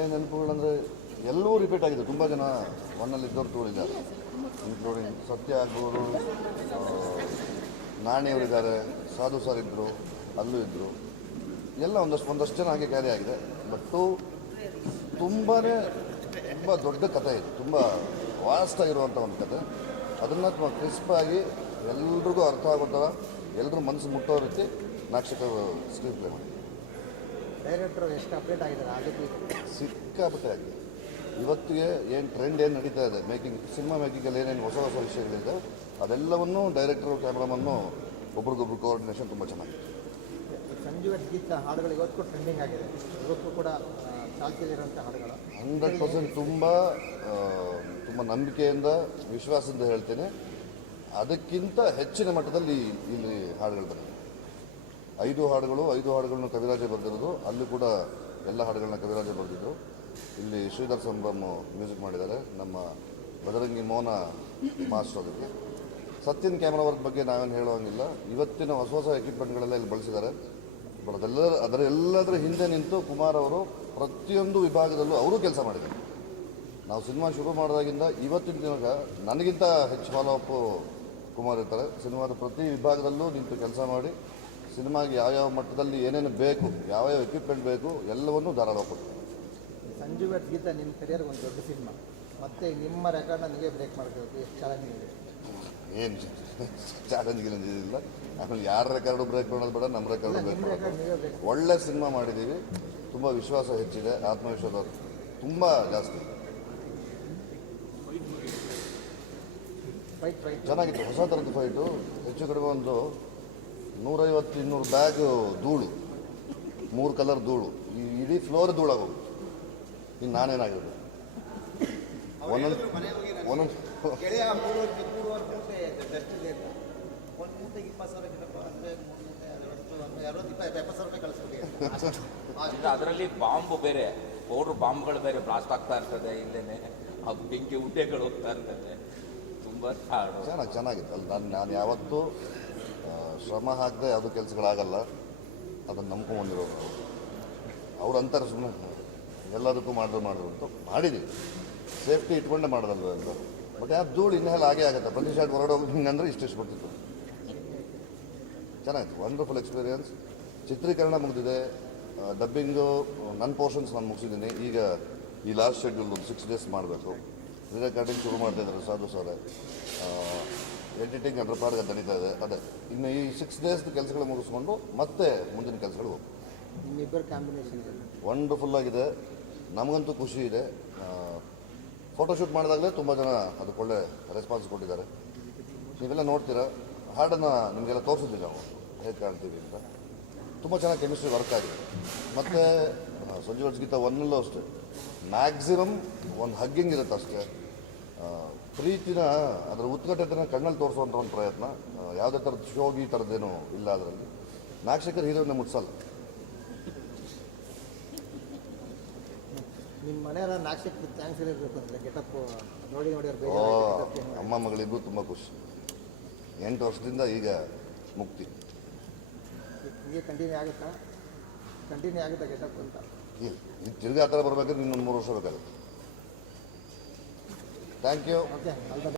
ಹಳೆ ನೆನಪುಗಳಂದರೆ ಎಲ್ಲವೂ ರಿಪೀಟ್ ಆಗಿದೆ ತುಂಬ ಜನ ಒನ್ನಲ್ಲಿ ಇದ್ದವ್ರು ತೋಳಿದ್ದಾರೆ ಇನ್ಕ್ಲೂಡಿಂಗ್ ಸತ್ಯ ಆಗ್ಬೋದು ನಾಣಿಯವರಿದ್ದಾರೆ, ಸಾಧು ಸರ್ ಇದ್ದರು ಅಲ್ಲೂ ಇದ್ದರು ಎಲ್ಲ ಒಂದಷ್ಟು ಒಂದಷ್ಟು ಜನ ಹಾಗೆ ಕ್ಯಾರಿ ಆಗಿದೆ. ಬಟ್ಟು ತುಂಬಾ ತುಂಬ ದೊಡ್ಡ ಕಥೆ ಇದು. ತುಂಬ ವಾಸ್ಟ್ ಆಗಿರುವಂಥ ಒಂದು ಕಥೆ. ಅದನ್ನು ತುಂಬ ಕ್ರಿಸ್ಪಾಗಿ ಎಲ್ರಿಗೂ ಅರ್ಥ ಆಗೋ ಥರ ಎಲ್ಲರೂ ಮನಸ್ಸು ಮುಟ್ಟೋ ರೀತಿ ನಾಕ್ಷಕರು ಸ್ಕ್ರೀನ್ ಪ್ಲೇ ಮಾಡಿ ಡೈರೆಕ್ಟ್ರು ಎಷ್ಟು ಅಪ್ಡೇಟ್ ಆಗಿದ್ದಾರೆ ಅದಕ್ಕೆ ಸಿಕ್ಕಾಪಟ್ಟೆ ಆಗಿದೆ. ಇವತ್ತಿಗೆ ಏನು ಟ್ರೆಂಡ್ ಏನು ನಡೀತಾ ಇದೆ? ಮೇಕಿಂಗ್ ಸಿನಿಮಾ ಮೇಕಿಂಗಲ್ಲಿ ಏನೇನು ಹೊಸ ಹೊಸ ವಿಷಯಗಳಿದೆ ಅದೆಲ್ಲವನ್ನೂ ಡೈರೆಕ್ಟರು ಕ್ಯಾಮ್ರಾಮನ್ನು ಒಬ್ರಿಗೊಬ್ರು ಕೋಆರ್ಡಿನೇಷನ್ ತುಂಬ ಚೆನ್ನಾಗಿದೆ. ಸಂಜೀವ ಗೀತ ಹಾಡುಗಳು ಇವತ್ತು ಟ್ರೆಂಡಿಂಗ್ ಆಗಿದೆ. ಇವತ್ತು ಕೂಡ ಚಾಲ್ತಿಯಲ್ಲಿರುವಂಥ ಹಾಡುಗಳು. ಹಂಡ್ರೆಡ್ ಪರ್ಸೆಂಟ್ ತುಂಬ ತುಂಬ ನಂಬಿಕೆಯಿಂದ ವಿಶ್ವಾಸದಿಂದ ಹೇಳ್ತೇನೆ. ಅದಕ್ಕಿಂತ ಹೆಚ್ಚಿನ ಮಟ್ಟದಲ್ಲಿ ಇಲ್ಲಿ ಹಾಡುಗಳು ಬಂದಿದೆ ಐದು ಹಾಡುಗಳು, ಐದು ಹಾಡುಗಳನ್ನು ಕವಿರಾಜೆ ಬರೆದಿರೋದು. ಅಲ್ಲಿ ಕೂಡ ಎಲ್ಲ ಹಾಡುಗಳನ್ನ ಕವಿರಾಜೆ ಬರೆದಿದ್ದು ಇಲ್ಲಿ ಶ್ರೀಧರ್ ಸಂಭ್ರಮ್ ಮ್ಯೂಸಿಕ್ ಮಾಡಿದ್ದಾರೆ. ನಮ್ಮ ಬದರಂಗಿ ಮೋನ ಮಾಸ್ಟರ್ ಅದಕ್ಕೆ ಸತ್ಯನ್ ಕ್ಯಾಮ್ರಾ ವರ್ಕ್ ಬಗ್ಗೆ ನಾವೇನು ಹೇಳುವಂಗಿಲ್ಲ ಇವತ್ತಿನ ಹೊಸ ಹೊಸ ಎಕ್ವಿಪ್ಮೆಂಟ್ಗಳೆಲ್ಲ ಇಲ್ಲಿ ಬಳಸಿದ್ದಾರೆ. ಬಟ್ ಅದೆಲ್ಲ ಅದರ ಎಲ್ಲದರ ಹಿಂದೆ ನಿಂತು ಕುಮಾರ್ ಅವರು ಪ್ರತಿಯೊಂದು ವಿಭಾಗದಲ್ಲೂ ಅವರು ಕೆಲಸ ಮಾಡಿದ್ದಾರೆ. ನಾವು ಸಿನಿಮಾ ಶುರು ಮಾಡಿದಾಗಿಂದ ಇವತ್ತಿನ ದಿನಕ್ಕೆ ನನಗಿಂತ ಹೆಚ್ಚು ಫಾಲೋ ಅಪ್ ಕುಮಾರ್ ಇರ್ತಾರೆ. ಸಿನಿಮಾದ ಪ್ರತಿ ವಿಭಾಗದಲ್ಲೂ ನಿಂತು ಕೆಲಸ ಮಾಡಿ ಸಿನಿಮಾಗೆ ಯಾವ್ಯಾವ ಮಟ್ಟದಲ್ಲಿ ಏನೇನು ಬೇಕು ಯಾವ್ಯಾವ ಎಕ್ವಿಪ್ಮೆಂಟ್ ಬೇಕು ಎಲ್ಲವನ್ನೂ ಧಾರಾಳ ಕೊಡ್ತಾರೆ. ಸಂಜೀವ ಗೀತ ನಿಮ್ಮ ಕರಿಯರ್ಗೆ ಒಂದು ದೊಡ್ಡ ಸಿನಿಮಾ. ಮತ್ತೆ ನಿಮ್ಮ ರೆಕಾರ್ಡ್ನ ನನಗೆ ಬ್ರೇಕ್ ಮಾಡಬೇಕು ಎಷ್ಟು ಚಾಲೆಂಜಿಂಗ್ ಇದೆ. ಏನು ಚಾಲೆಂಜ್ ಗಿಲೆಂಜ್ ಇದಿಲ್ಲ ಆಮೇಲೆ ಯಾರ ರೆಕಾರ್ಡು ಬ್ರೇಕ್ ಮಾಡೋದು ಬೇಡ ನಮ್ಮ ರೆಕಾರ್ಡು ಬ್ರೇಕ್ ರೆಕಾರ್ಡ್ ಮಾಡೋದು ಒಳ್ಳೆ ಸಿನಿಮಾ ಮಾಡಿದ್ದೀವಿ. ತುಂಬ ವಿಶ್ವಾಸ ಹೆಚ್ಚಿದೆ ಆತ್ಮವಿಶ್ವಾಸ ತುಂಬ ಜಾಸ್ತಿ. ಫೈಟ್ ಫೈಟ್ ಚೆನ್ನಾಗಿತ್ತು ಹೊಸ ಥರದ ಫೈಟು ಹೆಚ್ಚು ಕಡಿಮೆ ಒಂದು ನೂರೈವತ್ತು ಇನ್ನೂರು ಬ್ಯಾಗ್ ಧೂಳು. ಮೂರು ಕಲರ್ ಧೂಳು. ಈ ಇಡೀ ಫ್ಲೋರ್ ಧೂಳಾಗೋದು ಇನ್ನು ನಾನೇನಾಗಿರೋದು? ಒಂದೊಂದು ಅದರಲ್ಲಿ ಬಾಂಬ್ ಬೇರೆ. ಪೌಡರ್ ಬಾಂಬ್ಗಳು ಬೇರೆ ಬ್ಲಾಸ್ಟ್ ಆಗ್ತಾ ಇರ್ತದೆ ಇಲ್ಲೇನೆ. ಆ ಬೆಂಕಿ ಉಡ್ಡೆಗಳು ಹೋಗ್ತಾ ಇರ್ತದೆ. ತುಂಬ ಚೆನ್ನಾಗಿತ್ತು ಅಲ್ಲಿ ನಾನು ನಾನು ಯಾವತ್ತೂ ಶ್ರಮ ಹಾಕದೆ ಯಾವುದೂ ಕೆಲಸಗಳಾಗಲ್ಲ, ಅದನ್ನು ನಂಬ್ಕೊಂಬಂದಿರೋರು ಅವ್ರು ಅಂತಾರೆ ಸುಮ್ಮನೆ ಎಲ್ಲದಕ್ಕೂ ಮಾಡಿದ್ರು ಮಾಡಿದ್ರು ಅಂತ ಮಾಡಿದ್ದೀವಿ ಸೇಫ್ಟಿ ಇಟ್ಕೊಂಡೇ ಮಾಡೋದಲ್ವ ಅಂತ ಬಟ್ ಯಾವ ಧೂಳು ಇನ್ನೆಲ್ಲ ಹಾಗೆ ಆಗುತ್ತೆ. ಪ್ರತಿ ಶಾಟ್ ಹೊರಗಡೆ ಹೋಗಿ ಹಿಂಗಂದ್ರೆ ಇಷ್ಟಿಷ್ಟು ಬರ್ತಿತ್ತು ಚೆನ್ನಾಗಿತ್ತು. ವಂಡರ್ಫುಲ್ ಎಕ್ಸ್ಪೀರಿಯನ್ಸ್ ಚಿತ್ರೀಕರಣ ಮುಗಿದಿದೆ. ಡಬ್ಬಿಂಗು ನನ್ನ ಪೋರ್ಷನ್ಸ್ ನಾನು ಮುಗಿಸಿದ್ದೀನಿ. ಈಗ ಈ ಲಾಸ್ಟ್ ಶೆಡ್ಯೂಲ್ ಒಂದು ಸಿಕ್ಸ್ ಡೇಸ್ ಮಾಡಬೇಕು. ರಿಕಾರ್ಡಿಂಗ್ ಶುರು ಮಾಡ್ತಾ ಇದ್ದಾರೆ ಸಾಧು ಸರ್. ಎಡಿಟಿಂಗ್ ಅದರ ಪಾಡ್ಗೆ ನಡೀತಾ ಇದೆ. ಅದೇ. ಇನ್ನು ಈ ಸಿಕ್ಸ್ ಡೇಸ್ ಕೆಲಸಗಳು ಮುಗಿಸ್ಕೊಂಡು ಮತ್ತೆ ಮುಂದಿನ ಕೆಲಸಗಳು ಕಾಂಬಿನೇಷನ್ ವಂಡರ್ಫುಲ್ ಆಗಿದೆ. ನಮಗಂತೂ ಖುಷಿ ಇದೆ. ಫೋಟೋಶೂಟ್ ಮಾಡಿದಾಗಲೇ ತುಂಬ ಜನ ಅದಕ್ಕೆ ಒಳ್ಳೆ ರೆಸ್ಪಾನ್ಸ್ ಕೊಟ್ಟಿದ್ದಾರೆ. ನೀವೆಲ್ಲ ನೋಡ್ತೀರಾ? ಹಾಡನ್ನು ನಿಮಗೆಲ್ಲ ತೋರಿಸಿದ್ವಿ ನಾವು ಹೇಗೆ ಕಾಣ್ತೀವಿ ಅಂತ. ತುಂಬ ಚೆನ್ನಾಗಿ ಕೆಮಿಸ್ಟ್ರಿ ವರ್ಕ್ ಆಗಿದೆ. ಮತ್ತು ಸಂಜೀವ್ ಗೀತ ಒನ್ನಲ್ಲೂ ಅಷ್ಟೇ. ಮ್ಯಾಕ್ಸಿಮಮ್ ಒಂದು ಹಗ್ಗಿಂಗ್ ಇರುತ್ತೆ ಅಷ್ಟೇ. ಪ್ರೀತಿನ ಅದರ ಉತ್ಕಟತೆನ ಕಣ್ಣಲ್ಲಿ ತೋರಿಸುವಂಥ ಒಂದು ಪ್ರಯತ್ನ. ಯಾವುದೇ ಥರದ ಶೋಗಿ ಥರದ್ದೇನು ಇಲ್ಲ ಅದರಲ್ಲಿ. ನಾಗಶೇಖರ್ ಹೀರೋನ ಮುಟ್ಸಲ್ಲ ನಿಮ್ಮ ಮನೆಯವರ ಥ್ಯಾಂಕ್ಸ್ ಇರಬೇಕು ಅಂದರೆ ಗೆಟಪ್ ನೋಡಿ ನೋಡಿ ಅಮ್ಮ ಮಗಳಿಗೂ ತುಂಬ ಖುಷಿ. ಎಂಟು ವರ್ಷದಿಂದ ಈಗ ಮುಕ್ತಿ. ಹೀಗೆ ಕಂಟಿನ್ಯೂ ಆಗುತ್ತಾ? ಕಂಟಿನ್ಯೂ ಆಗುತ್ತಾ ಗೆಟಪ್ ಅಂತ? ತಿರ್ಗಿ ಆ ಥರ ಬರ್ಬೇಕಾದ್ರೆ ಇನ್ನೊಂದು ಮೂರು ವರ್ಷ ಬೇಕಾಗುತ್ತೆ. thank you okay all the